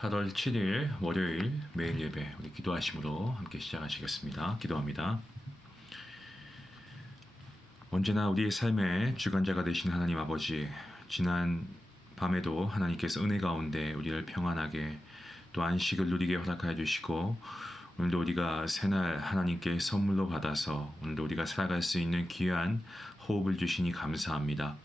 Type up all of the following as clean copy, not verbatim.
8월 7일 월요일 매일 예배 우리 기도하심으로 함께 시작하시겠습니다. 기도합니다. 언제나 우리의 삶의 주관자가 되신 하나님 아버지, 지난 밤에도 하나님께서 은혜 가운데 우리를 평안하게 또 안식을 누리게 허락하여 주시고, 오늘도 우리가 새날 하나님께 선물로 받아서 오늘도 우리가 살아갈 수 있는 귀한 호흡을 주시니 감사합니다.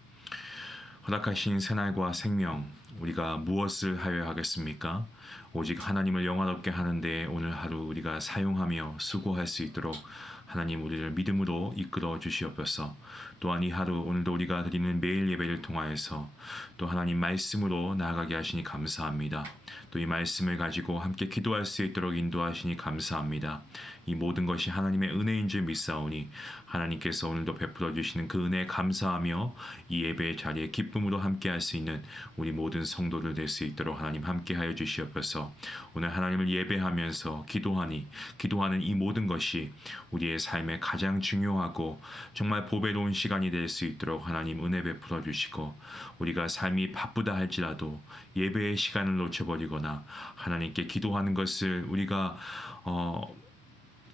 허락하신 새날과 생명, 우리가 무엇을 하여야 하겠습니까? 오직 하나님을 영화롭게 하는데 오늘 하루 우리가 사용하며 수고할 수 있도록 하나님 우리를 믿음으로 이끌어 주시옵소서. 또한 이 하루 오늘도 우리가 드리는 매일 예배를 통하여서 또 하나님 말씀으로 나아가게 하시니 감사합니다. 또 이 말씀을 가지고 함께 기도할 수 있도록 인도하시니 감사합니다. 이 모든 것이 하나님의 은혜인 줄 믿사오니 하나님께서 오늘도 베풀어 주시는 그 은혜에 감사하며 이 예배의 자리에 기쁨으로 함께 할 수 있는 우리 모든 성도들 될 수 있도록 하나님 함께 하여 주시옵소서. 오늘 하나님을 예배하면서 기도하는 이 모든 것이 우리의 삶에 가장 중요하고 정말 보배로운 시간이 될 수 있도록 하나님 은혜 베풀어 주시고, 우리가 삶이 바쁘다 할지라도 예배의 시간을 놓쳐버리거나 하나님께 기도하는 것을 우리가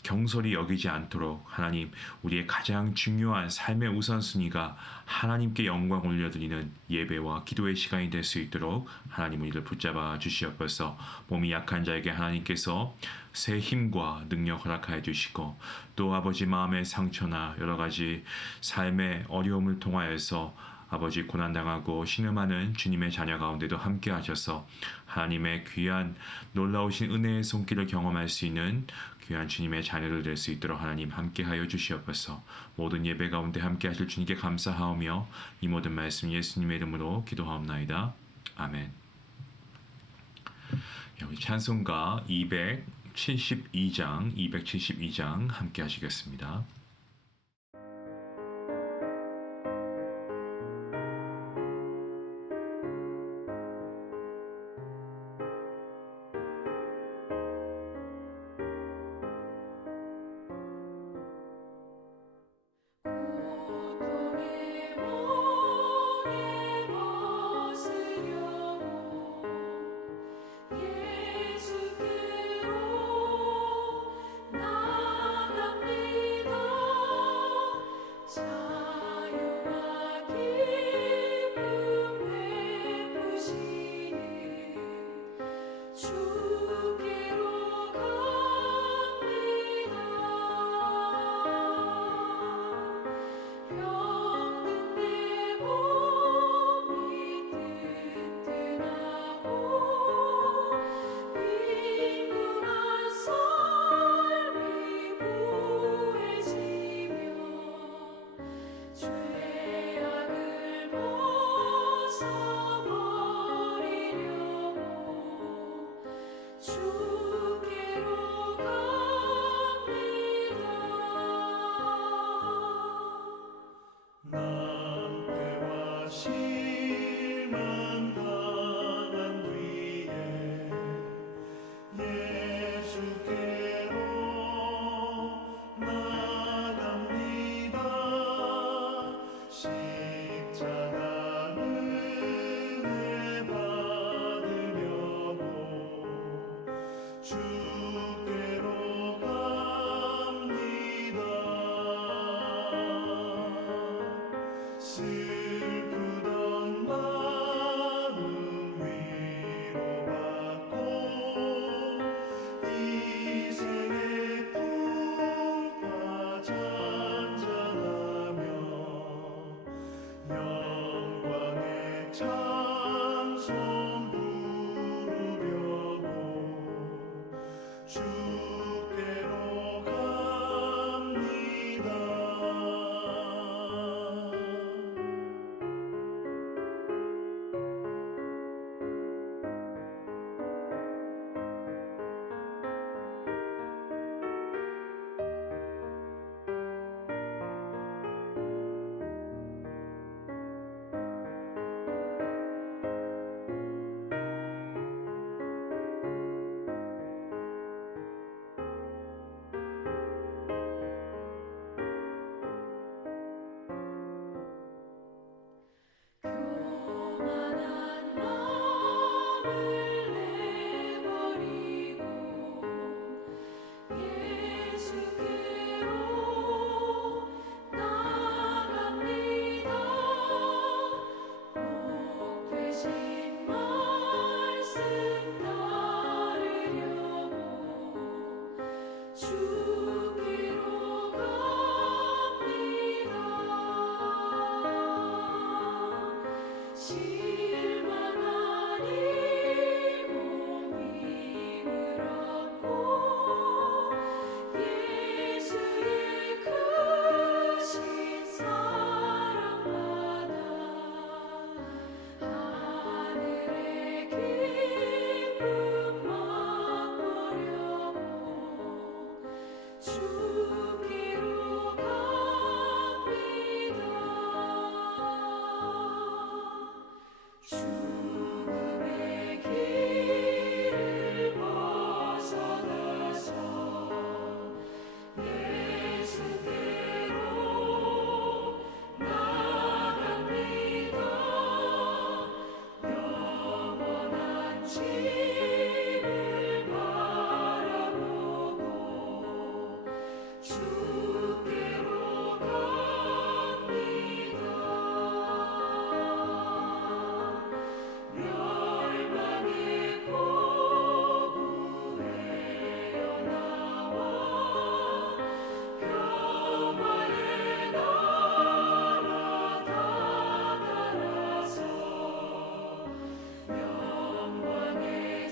경솔히 여기지 않도록 하나님 우리의 가장 중요한 삶의 우선순위가 하나님께 영광 올려드리는 예배와 기도의 시간이 될 수 있도록 하나님 우리를 붙잡아 주시옵소서. 몸이 약한 자에게 하나님께서 새 힘과 능력 허락하여 주시고, 또 아버지 마음의 상처나 여러 가지 삶의 어려움을 통하여서 아버지 고난당하고 신음하는 주님의 자녀 가운데도 함께 하셔서 하나님의 귀한 놀라우신 은혜의 손길을 경험할 수 있는 귀한 주님의 자녀들 될 수 있도록 하나님 함께하여 주시옵소서. 모든 예배 가운데 함께하실 주님께 감사하오며 이 모든 말씀 예수님의 이름으로 기도하옵나이다. 아멘. 여기 찬송가 272장 함께 하시겠습니다.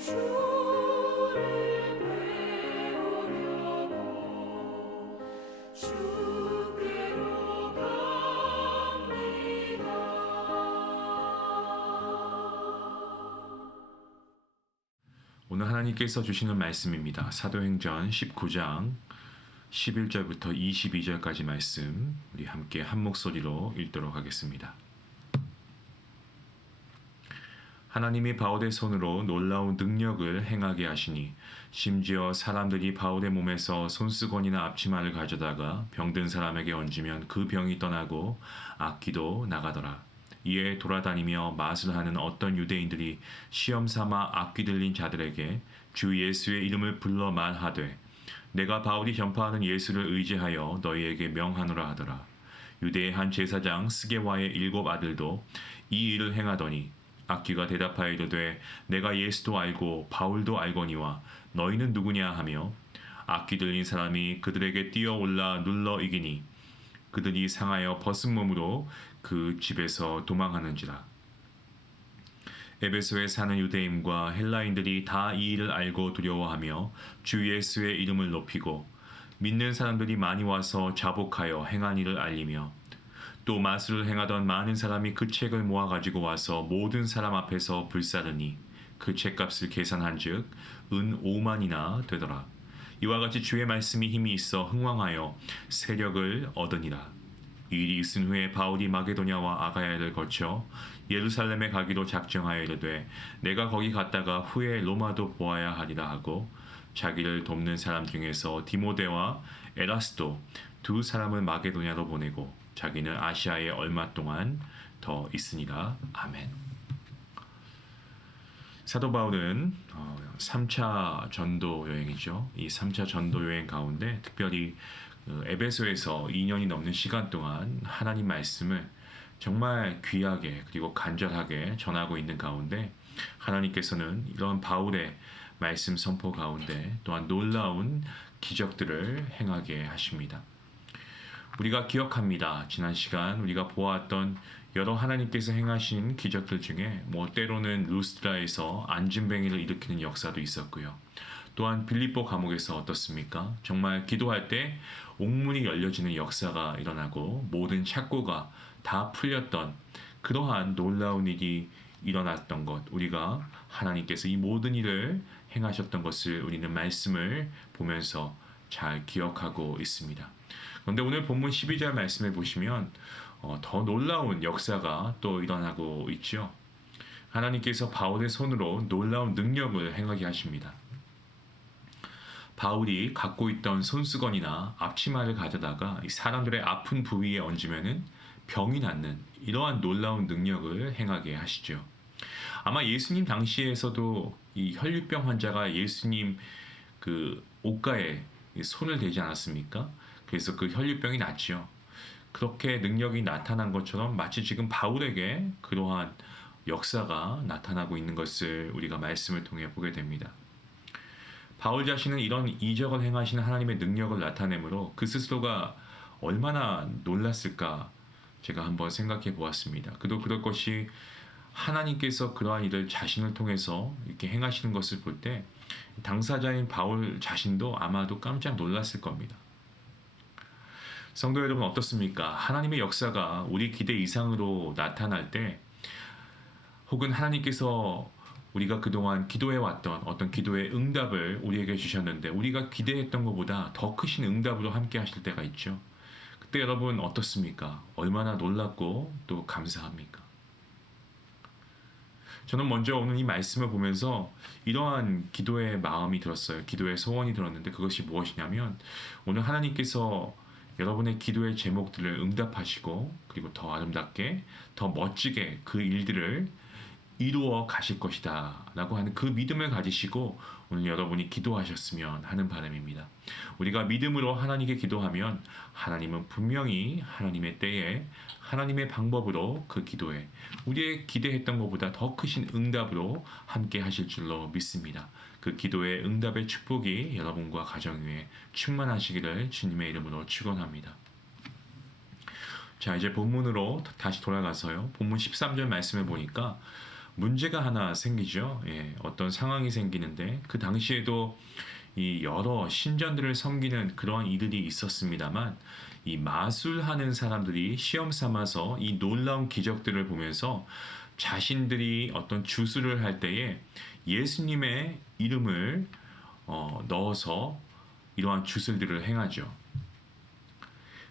주를 배우려고 주께로 갑니다. 오늘 하나님께서 주시는 말씀입니다. 사도행전 19장 11절부터 22절까지 말씀 우리 함께 한 목소리로 읽도록 하겠습니다. 하나님이 바울의 손으로 놀라운 능력을 행하게 하시니 심지어 사람들이 바울의 몸에서 손수건이나 앞치마를 가져다가 병든 사람에게 얹으면 그 병이 떠나고 악기도 나가더라. 이에 돌아다니며 마술하는 어떤 유대인들이 시험 삼아 악귀 들린 자들에게 주 예수의 이름을 불러 말하되 내가 바울이 전파하는 예수를 의지하여 너희에게 명하노라 하더라. 유대의 한 제사장 스게와의 7 아들도 이 일을 행하더니 악귀가 대답하여 이르되 내가 예수도 알고 바울도 알거니와 너희는 누구냐 하며 악귀 들린 사람이 그들에게 뛰어올라 눌러 이기니 그들이 상하여 벗은 몸으로 그 집에서 도망하는지라. 에베소에 사는 유대인과 헬라인들이 다 이 일을 알고 두려워하며 주 예수의 이름을 높이고 믿는 사람들이 많이 와서 자복하여 행한 일을 알리며 또 마술을 행하던 많은 사람이 그 책을 모아 가지고 와서 모든 사람 앞에서 불사르니 그 책값을 계산한즉 은 5만이나 되더라. 이와 같이 주의 말씀이 힘이 있어 흥왕하여 세력을 얻으니라. 이 일이 있은 후에 바울이 마게도냐와 아가야를 거쳐 예루살렘에 가기로 작정하여 이르되 내가 거기 갔다가 후에 로마도 보아야 하리라 하고 자기를 돕는 사람 중에서 디모데와 에라스도 2 사람을 마게도냐로 보내고 자기는 아시아에 얼마 동안 더 있으니라. 아멘. 사도 바울은 3차 전도 여행이죠. 이 3차 전도 여행 가운데 특별히 에베소에서 2년이 넘는 시간 동안 하나님 말씀을 정말 귀하게 그리고 간절하게 전하고 있는 가운데 하나님께서는 이런 바울의 말씀 선포 가운데 또한 놀라운 기적들을 행하게 하십니다. 우리가 기억합니다. 지난 시간 우리가 보았던 여러 하나님께서 행하신 기적들 중에 때로는 루스드라에서 안진뱅이를 일으키는 역사도 있었고요. 또한 빌립보 감옥에서 어떻습니까? 정말 기도할 때 옥문이 열려지는 역사가 일어나고 모든 착고가 다 풀렸던 그러한 놀라운 일이 일어났던 것, 우리가 하나님께서 이 모든 일을 행하셨던 것을 우리는 말씀을 보면서 잘 기억하고 있습니다. 그런데 오늘 본문 12절 말씀을 보시면 더 놀라운 역사가 또 일어나고 있죠. 하나님께서 바울의 손으로 놀라운 능력을 행하게 하십니다. 바울이 갖고 있던 손수건이나 앞치마를 가져다가 사람들의 아픈 부위에 얹으면은 병이 낫는 이러한 놀라운 능력을 행하게 하시죠. 아마 예수님 당시에서도 이 혈류병 환자가 예수님 그 옷가에 손을 대지 않았습니까? 그래서 그 혈류병이 낫죠. 그렇게 능력이 나타난 것처럼 마치 지금 바울에게 그러한 역사가 나타나고 있는 것을 우리가 말씀을 통해 보게 됩니다. 바울 자신은 이런 이적을 행하시는 하나님의 능력을 나타내므로 그 스스로가 얼마나 놀랐을까 제가 한번 생각해 보았습니다. 그도 그럴 것이 하나님께서 그러한 일을 자신을 통해서 이렇게 행하시는 것을 볼 때 당사자인 바울 자신도 아마도 깜짝 놀랐을 겁니다. 성도 여러분 어떻습니까? 하나님의 역사가 우리 기대 이상으로 나타날 때 혹은 하나님께서 우리가 그동안 기도해왔던 어떤 기도의 응답을 우리에게 주셨는데 우리가 기대했던 것보다 더 크신 응답으로 함께 하실 때가 있죠. 그때 여러분 어떻습니까? 얼마나 놀랍고 또 감사합니까? 저는 먼저 오늘 이 말씀을 보면서 이러한 기도의 마음이 들었어요. 기도의 소원이 들었는데 그것이 무엇이냐면 오늘 하나님께서 여러분의 기도의 제목들을 응답하시고 그리고 더 아름답게 더 멋지게 그 일들을 이루어 가실 것이다 라고 하는 그 믿음을 가지시고 오늘 여러분이 기도하셨으면 하는 바람입니다. 우리가 믿음으로 하나님께 기도하면 하나님은 분명히 하나님의 때에 하나님의 방법으로 그 기도에 우리의 기대했던 것보다 더 크신 응답으로 함께 하실 줄로 믿습니다. 그 기도의 응답의 축복이 여러분과 가정 위에 충만하시기를 주님의 이름으로 축원합니다. 자, 이제 본문으로 다시 돌아가서요. 본문 13절 말씀을 보니까 문제가 하나 생기죠. 예, 어떤 상황이 생기는데 그 당시에도 이 여러 신전들을 섬기는 그런 이들이 있었습니다만 이 마술하는 사람들이 시험 삼아서 이 놀라운 기적들을 보면서 자신들이 어떤 주술을 할 때에 예수님의 이름을 넣어서 이러한 주술들을 행하죠.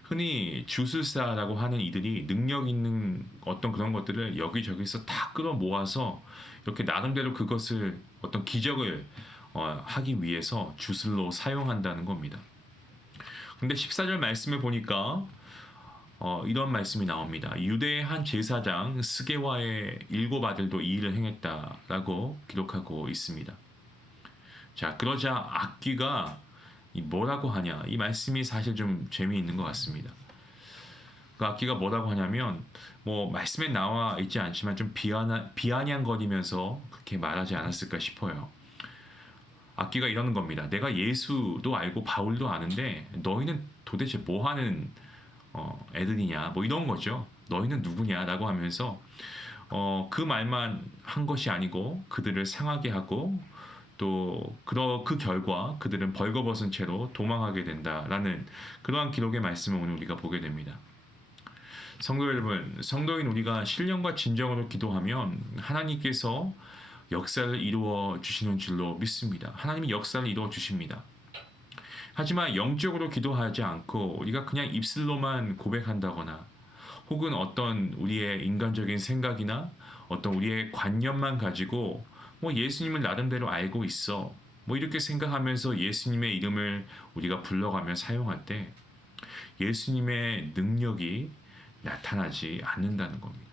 흔히 주술사라고 하는 이들이 능력 있는 어떤 그런 것들을 여기저기서 다 끌어 모아서 이렇게 나름대로 그것을 어떤 기적을 하기 위해서 주술로 사용한다는 겁니다. 근데 14절 말씀을 보니까 이런 말씀이 나옵니다. 유대의 한 제사장 스게와의 7 아들도 이 일을 행했다라고 기록하고 있습니다. 자, 그러자 악귀가 뭐라고 하냐? 이 말씀이 사실 좀 재미있는 것 같습니다. 그 악귀가 뭐라고 하냐면 뭐 말씀에 나와 있지 않지만 좀 비아냥거리면서 그렇게 말하지 않았을까 싶어요. 악귀가 이러는 겁니다. 내가 예수도 알고 바울도 아는데 너희는 도대체 뭐 하는 애들이냐? 뭐 이런 거죠. 너희는 누구냐라고 하면서 그 말만 한 것이 아니고 그들을 상하게 하고 또 그 결과 그들은 벌거벗은 채로 도망하게 된다라는 그러한 기록의 말씀을 오늘 우리가 보게 됩니다. 성도 여러분, 성도인 우리가 신령과 진정으로 기도하면 하나님께서 역사를 이루어 주시는 줄로 믿습니다. 하나님이 역사를 이루어 주십니다. 하지만 영적으로 기도하지 않고 우리가 그냥 입술로만 고백한다거나 혹은 어떤 우리의 인간적인 생각이나 어떤 우리의 관념만 가지고 뭐 예수님을 나름대로 알고 있어 뭐 이렇게 생각하면서 예수님의 이름을 우리가 불러가며 사용할 때 예수님의 능력이 나타나지 않는다는 겁니다.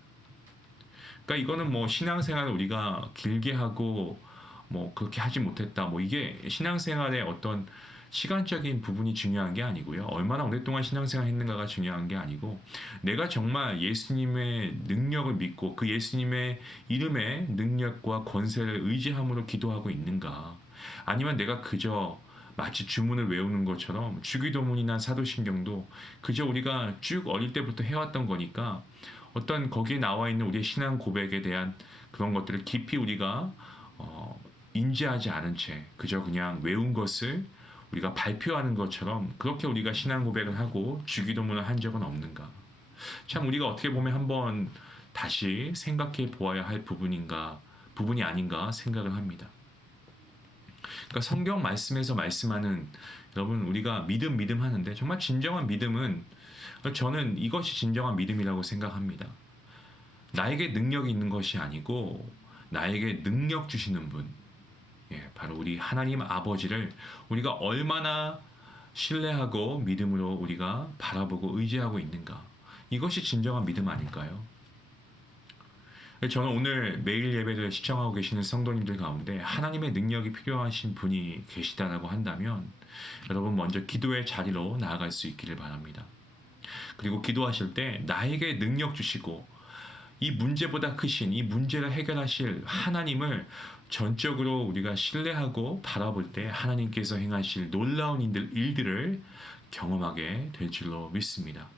그러니까 이거는 뭐 신앙생활을 우리가 길게 하고 뭐 그렇게 하지 못했다 뭐 이게 신앙생활의 어떤 시간적인 부분이 중요한 게 아니고요. 얼마나 오랫동안 신앙생활 했는가가 중요한 게 아니고 내가 정말 예수님의 능력을 믿고 그 예수님의 이름의 능력과 권세를 의지함으로 기도하고 있는가 아니면 내가 그저 마치 주문을 외우는 것처럼 주기도문이나 사도신경도 그저 우리가 쭉 어릴 때부터 해왔던 거니까 어떤 거기에 나와 있는 우리의 신앙 고백에 대한 그런 것들을 깊이 우리가 인지하지 않은 채 그저 그냥 외운 것을 우리가 발표하는 것처럼 그렇게 우리가 신앙 고백을 하고 주기도문을 한 적은 없는가? 참 우리가 어떻게 보면 한번 다시 생각해 보아야 할 부분이 아닌가 생각을 합니다. 그러니까 성경 말씀에서 말씀하는 여러분 우리가 믿음 하는데 정말 진정한 믿음은 저는 이것이 진정한 믿음이라고 생각합니다. 나에게 능력이 있는 것이 아니고 나에게 능력 주시는 분 바로 우리 하나님 아버지를 우리가 얼마나 신뢰하고 믿음으로 우리가 바라보고 의지하고 있는가 이것이 진정한 믿음 아닐까요? 저는 오늘 매일 예배를 시청하고 계시는 성도님들 가운데 하나님의 능력이 필요하신 분이 계시다라고 한다면 여러분 먼저 기도의 자리로 나아갈 수 있기를 바랍니다. 그리고 기도하실 때 나에게 능력 주시고 이 문제보다 크신 이 문제를 해결하실 하나님을 전적으로 우리가 신뢰하고 바라볼 때 하나님께서 행하실 놀라운 일들을 경험하게 될 줄로 믿습니다.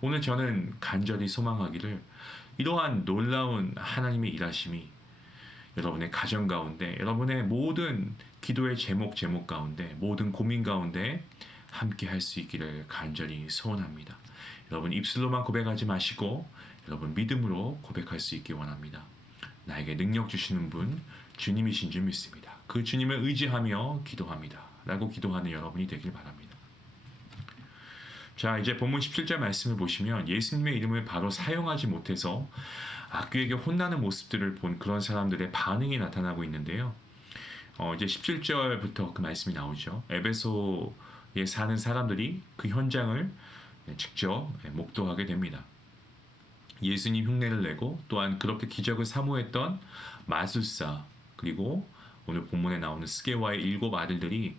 오늘 저는 간절히 소망하기를 이러한 놀라운 하나님의 일하심이 여러분의 가정 가운데 여러분의 모든 기도의 제목 가운데 모든 고민 가운데 함께 할 수 있기를 간절히 소원합니다. 여러분 입술로만 고백하지 마시고 여러분 믿음으로 고백할 수 있기 원합니다. 나에게 능력 주시는 분 주님이신 줄 믿습니다. 그 주님을 의지하며 기도합니다. 라고 기도하는 여러분이 되길 바랍니다. 자, 이제 본문 17절 말씀을 보시면 예수님의 이름을 바로 사용하지 못해서 악귀에게 혼나는 모습들을 본 그런 사람들의 반응이 나타나고 있는데요. 이제 17절부터 그 말씀이 나오죠. 에베소에 사는 사람들이 그 현장을 직접 목도하게 됩니다. 예수님 흉내를 내고 또한 그렇게 기적을 사모했던 마술사 그리고 오늘 본문에 나오는 스게와의 7 아들들이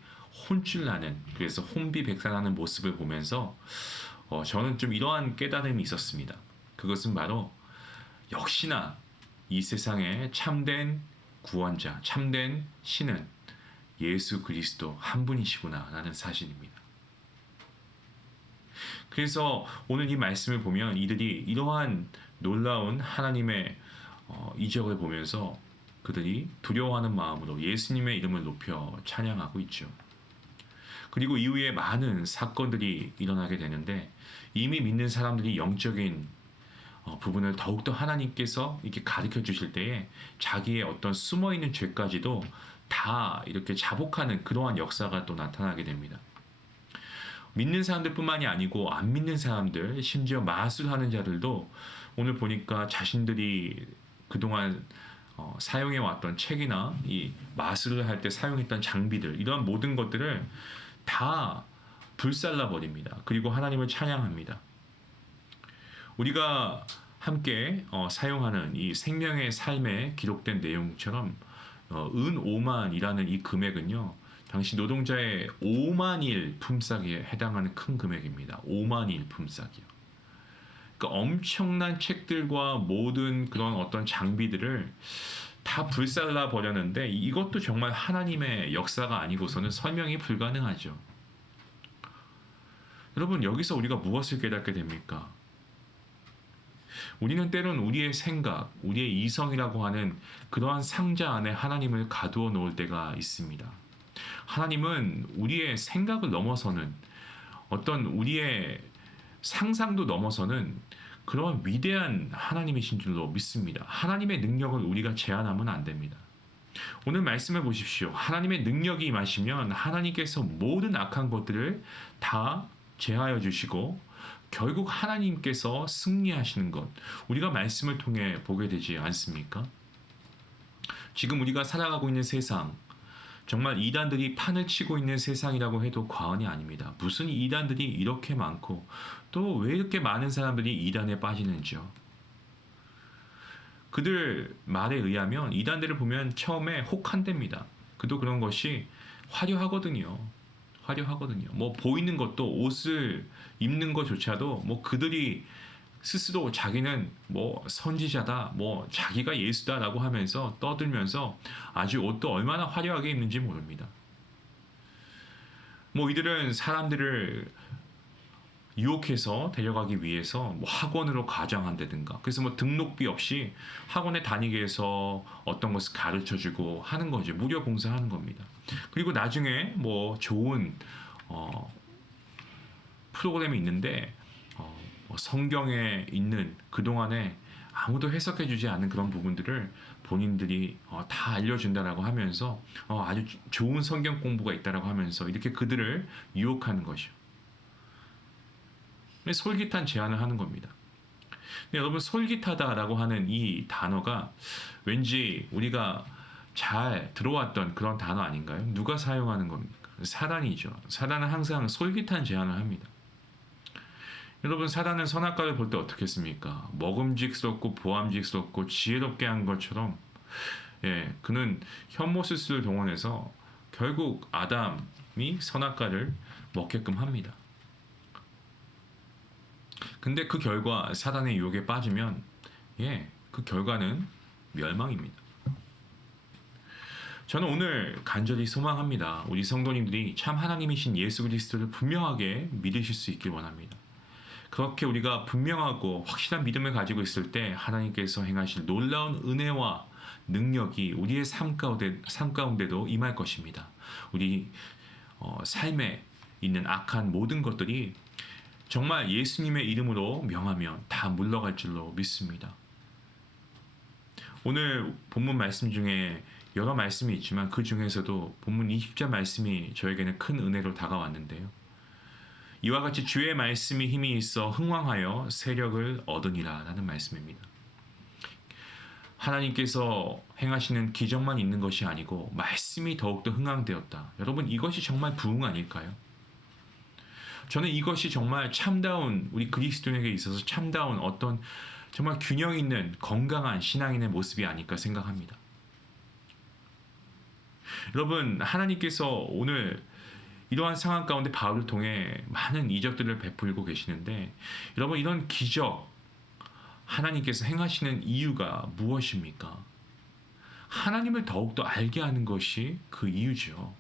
혼쭐나는 그래서 혼비백산하는 모습을 보면서 저는 좀 이러한 깨달음이 있었습니다. 그것은 바로 역시나 이 세상에 참된 구원자, 참된 신은 예수 그리스도 한 분이시구나 라는 사실입니다. 그래서 오늘 이 말씀을 보면 이들이 이러한 놀라운 하나님의 이적을 보면서 그들이 두려워하는 마음으로 예수님의 이름을 높여 찬양하고 있죠. 그리고 이후에 많은 사건들이 일어나게 되는데 이미 믿는 사람들이 영적인 부분을 더욱더 하나님께서 이렇게 가르쳐 주실 때에 자기의 어떤 숨어 있는 죄까지도 다 이렇게 자복하는 그러한 역사가 또 나타나게 됩니다. 믿는 사람들뿐만이 아니고 안 믿는 사람들, 심지어 마술하는 자들도 오늘 보니까 자신들이 그동안 사용해 왔던 책이나 이 마술을 할 때 사용했던 장비들, 이런 모든 것들을 다 불살라 버립니다. 그리고 하나님을 찬양합니다. 우리가 함께 사용하는 이 생명의 삶에 기록된 내용처럼 은 5만이라는 이 금액은요, 당시 노동자의 5만 일 품삯에 해당하는 큰 금액입니다. 5만 일 품삯이요. 그러니까 엄청난 책들과 모든 그런 어떤 장비들을 다 불살라 버렸는데 이것도 정말 하나님의 역사가 아니고서는 설명이 불가능하죠. 여러분, 여기서 우리가 무엇을 깨닫게 됩니까? 우리는 때론 우리의 생각, 우리의 이성이라고 하는 그러한 상자 안에 하나님을 가두어 놓을 때가 있습니다. 하나님은 우리의 생각을 넘어서는 어떤 우리의 상상도 넘어서는 그런 위대한 하나님이신 줄로 믿습니다. 하나님의 능력을 우리가 제한하면 안 됩니다. 오늘 말씀을 보십시오. 하나님의 능력이 임하시면 하나님께서 모든 악한 것들을 다 제하여 주시고 결국 하나님께서 승리하시는 것, 우리가 말씀을 통해 보게 되지 않습니까? 지금 우리가 살아가고 있는 세상, 정말 이단들이 판을 치고 있는 세상이라고 해도 과언이 아닙니다. 무슨 이단들이 이렇게 많고 또 왜 이렇게 많은 사람들이 이단에 빠지는지요? 그들 말에 의하면 이단들을 보면 처음에 혹한답니다. 그도 그런 것이 화려하거든요. 화려하거든요. 뭐 보이는 것도, 옷을 입는 것조차도 뭐 그들이 스스로 자기는 뭐 선지자다, 뭐 자기가 예수다라고 하면서 떠들면서 아주 옷도 얼마나 화려하게 입는지 모릅니다. 뭐 이들은 사람들을 유혹해서 데려가기 위해서 뭐 학원으로 가장한다든가, 그래서 뭐 등록비 없이 학원에 다니게 해서 어떤 것을 가르쳐주고 하는 거죠. 무료 봉사하는 겁니다. 그리고 나중에 뭐 좋은 프로그램이 있는데 뭐 성경에 있는 그동안에 아무도 해석해주지 않은 그런 부분들을 본인들이 다 알려준다라고 하면서 아주 좋은 성경 공부가 있다라고 하면서 이렇게 그들을 유혹하는 것이요. 솔깃한 제안을 하는 겁니다. 근데 여러분, 솔깃하다라고 하는 이 단어가 왠지 우리가 잘 들어왔던 그런 단어 아닌가요? 누가 사용하는 겁니까? 사단이죠. 사단은 항상 솔깃한 제안을 합니다. 여러분, 사단은 선악과를 볼 때 어떻게 했습니까? 먹음직스럽고 보암직스럽고 지혜롭게 한 것처럼, 그는 현모스스를 동원해서 결국 아담이 선악과를 먹게끔 합니다. 근데 그 결과 사단의 유혹에 빠지면 그 결과는 멸망입니다. 저는 오늘 간절히 소망합니다. 우리 성도님들이 참 하나님이신 예수 그리스도를 분명하게 믿으실 수 있길 원합니다. 그렇게 우리가 분명하고 확실한 믿음을 가지고 있을 때 하나님께서 행하실 놀라운 은혜와 능력이 우리의 삶 가운데도 임할 것입니다. 우리 삶에 있는 악한 모든 것들이 정말 예수님의 이름으로 명하면 다 물러갈 줄로 믿습니다. 오늘 본문 말씀 중에 여러 말씀이 있지만 그 중에서도 본문 20절 말씀이 저에게는 큰 은혜로 다가왔는데요. 이와 같이 주의 말씀이 힘이 있어 흥왕하여 세력을 얻으니라 라는 말씀입니다. 하나님께서 행하시는 기적만 있는 것이 아니고 말씀이 더욱더 흥왕되었다. 여러분, 이것이 정말 부흥 아닐까요? 저는 이것이 정말 참다운, 우리 그리스도인에게 있어서 참다운 어떤 정말 균형 있는 건강한 신앙인의 모습이 아닐까 생각합니다. 여러분, 하나님께서 오늘 이러한 상황 가운데 바울을 통해 많은 이적들을 베풀고 계시는데, 여러분, 이런 기적 하나님께서 행하시는 이유가 무엇입니까? 하나님을 더욱더 알게 하는 것이 그 이유죠.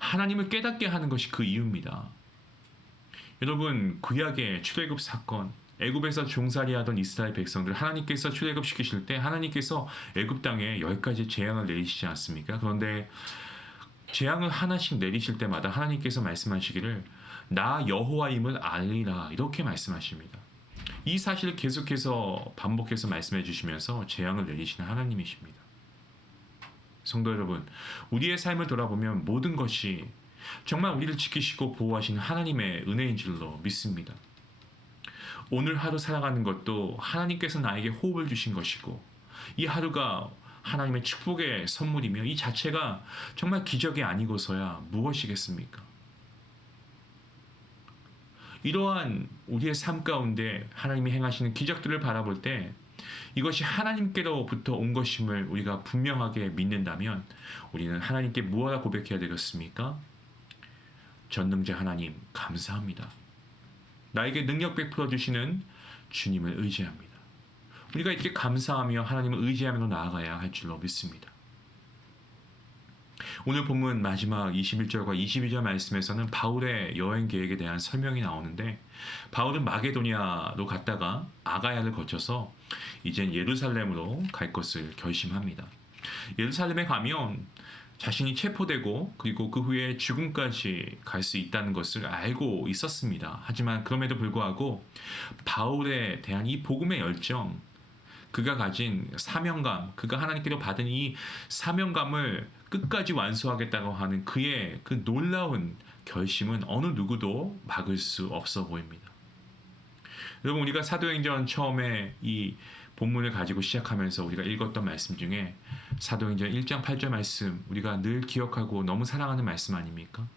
하나님을 깨닫게 하는 것이 그 이유입니다. 여러분, 구약의 출애굽 사건, 애굽에서 종살이하던 이스라엘 백성들 하나님께서 출애굽시키실 때 하나님께서 애굽 땅에 10가지 재앙을 내리시지 않습니까? 그런데 재앙을 하나씩 내리실 때마다 하나님께서 말씀하시기를 나 여호와임을 알리라 이렇게 말씀하십니다. 이 사실을 계속해서 반복해서 말씀해 주시면서 재앙을 내리시는 하나님이십니다. 성도 여러분, 우리의 삶을 돌아보면 모든 것이 정말 우리를 지키시고 보호하시는 하나님의 은혜인 줄로 믿습니다. 오늘 하루 살아가는 것도 하나님께서 나에게 호흡을 주신 것이고 이 하루가 하나님의 축복의 선물이며 이 자체가 정말 기적이 아니고서야 무엇이겠습니까? 이러한 우리의 삶 가운데 하나님이 행하시는 기적들을 바라볼 때 이것이 하나님께로부터 온 것임을 우리가 분명하게 믿는다면 우리는 하나님께 무엇을 고백해야 되겠습니까? 전능자 하나님 감사합니다. 나에게 능력 베풀어 주시는 주님을 의지합니다. 우리가 이렇게 감사하며 하나님을 의지하며 나아가야 할 줄로 믿습니다. 오늘 본문 마지막 21절과 22절 말씀에서는 바울의 여행 계획에 대한 설명이 나오는데 바울은 마게도니아로 갔다가 아가야를 거쳐서 이젠 예루살렘으로 갈 것을 결심합니다. 예루살렘에 가면 자신이 체포되고 그리고 그 후에 죽음까지 갈 수 있다는 것을 알고 있었습니다. 하지만 그럼에도 불구하고 바울에 대한 이 복음의 열정, 그가 가진 사명감, 그가 하나님께로 받은 이 사명감을 끝까지 완수하겠다고 하는 그의 그 놀라운 결심은 어느 누구도 막을 수 없어 보입니다. 여러분, 우리가 사도행전 처음에 이 본문을 가지고 시작하면서 우리가 읽었던 말씀 중에 사도행전 1장 8절 말씀 우리가 늘 기억하고 너무 사랑하는 말씀 아닙니까?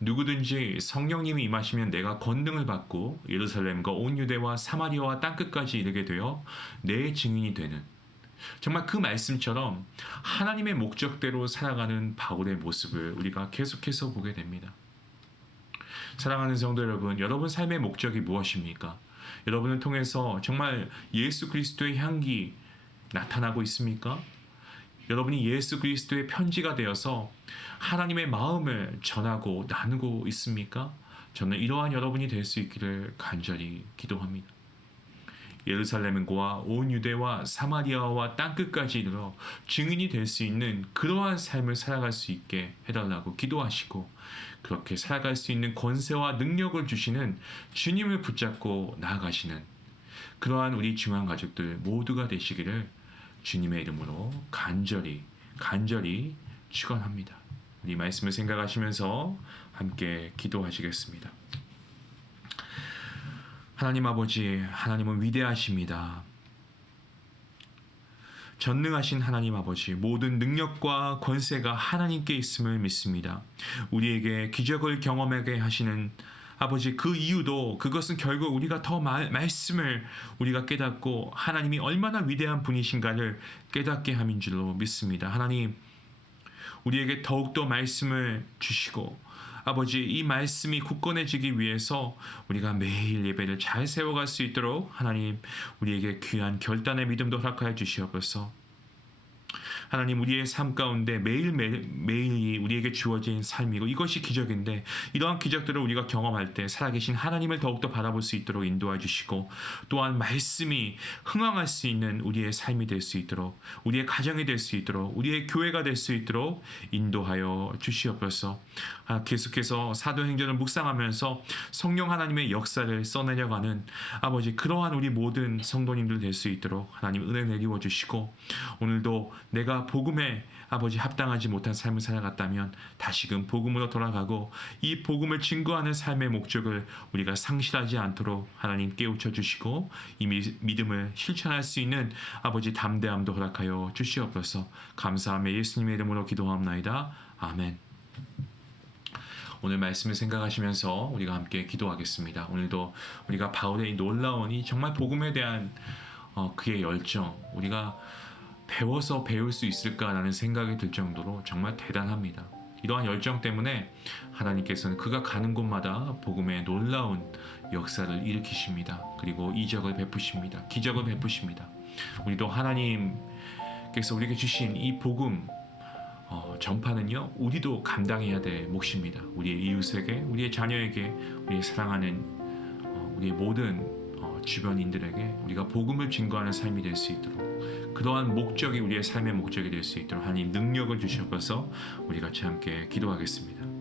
누구든지 성령님이 임하시면 내가 권능을 받고 예루살렘과 온 유대와 사마리아와 땅끝까지 이르게 되어 내 증인이 되는, 정말 그 말씀처럼 하나님의 목적대로 살아가는 바울의 모습을 우리가 계속해서 보게 됩니다. 사랑하는 성도 여러분, 여러분 삶의 목적이 무엇입니까? 여러분을 통해서 정말 예수 그리스도의 향기 나타나고 있습니까? 여러분이 예수 그리스도의 편지가 되어서 하나님의 마음을 전하고 나누고 있습니까? 저는 이러한 여러분이 될 수 있기를 간절히 기도합니다. 예루살렘과 온 유대와 사마리아와 땅끝까지 이르러 증인이 될 수 있는 그러한 삶을 살아갈 수 있게 해달라고 기도하시고, 그렇게 살아갈 수 있는 권세와 능력을 주시는 주님을 붙잡고 나아가시는 그러한 우리 중앙 가족들 모두가 되시기를 주님의 이름으로 간절히 축원합니다. 우리 말씀을 생각하시면서 함께 기도하시겠습니다. 하나님 아버지, 하나님은 위대하십니다. 전능하신 하나님 아버지, 모든 능력과 권세가 하나님께 있음을 믿습니다. 우리에게 기적을 경험하게 하시는 아버지, 그 이유도 그것은 결국 우리가 더 말씀을 우리가 깨닫고 하나님이 얼마나 위대한 분이신가를 깨닫게 함인 줄로 믿습니다. 하나님, 우리에게 더욱더 말씀을 주시고 아버지, 이 말씀이 굳건해지기 위해서 우리가 매일 예배를 잘 세워갈 수 있도록 하나님, 우리에게 귀한 결단의 믿음도 허락하여 주시옵소서. 하나님, 우리의 삶 가운데 매일이 우리에게 주어진 삶이고 이것이 기적인데, 이러한 기적들을 우리가 경험할 때 살아계신 하나님을 더욱더 바라볼 수 있도록 인도해 주시고, 또한 말씀이 흥황할 수 있는 우리의 삶이 될 수 있도록, 우리의 가정이 될 수 있도록, 우리의 교회가 될 수 있도록 인도하여 주시옵소서. 계속해서 사도행전을 묵상하면서 성령 하나님의 역사를 써내려가는 아버지, 그러한 우리 모든 성도님들 될 수 있도록 하나님 은혜 내리워 주시고, 오늘도 내가 복음에 아버지 합당하지 못한 삶을 살아갔다면 다시금 복음으로 돌아가고 이 복음을 증거하는 삶의 목적을 우리가 상실하지 않도록 하나님 깨우쳐 주시고, 이 믿음을 실천할 수 있는 아버지 담대함도 허락하여 주시옵소서. 감사하며 예수님의 이름으로 기도하옵나이다. 아멘. 오늘 말씀을 생각하시면서 우리가 함께 기도하겠습니다. 오늘도 우리가 바울의 이 놀라운 이 정말 복음에 대한 그의 열정, 우리가 배워서 배울 수 있을까라는 생각이 들 정도로 정말 대단합니다. 이러한 열정 때문에 하나님께서는 그가 가는 곳마다 복음의 놀라운 역사를 일으키십니다. 그리고 이적을 베푸십니다. 기적을 베푸십니다. 우리도 하나님께서 우리에게 주신 이 복음 전파는요, 우리도 감당해야 될 몫입니다. 우리의 이웃에게, 우리의 자녀에게, 우리의 사랑하는 우리의 모든 주변인들에게 우리가 복음을 증거하는 삶이 될 수 있도록 그러한 목적이 우리의 삶의 목적이 될 수 있도록 하나님 능력을 주셔서 우리 같이 함께 기도하겠습니다.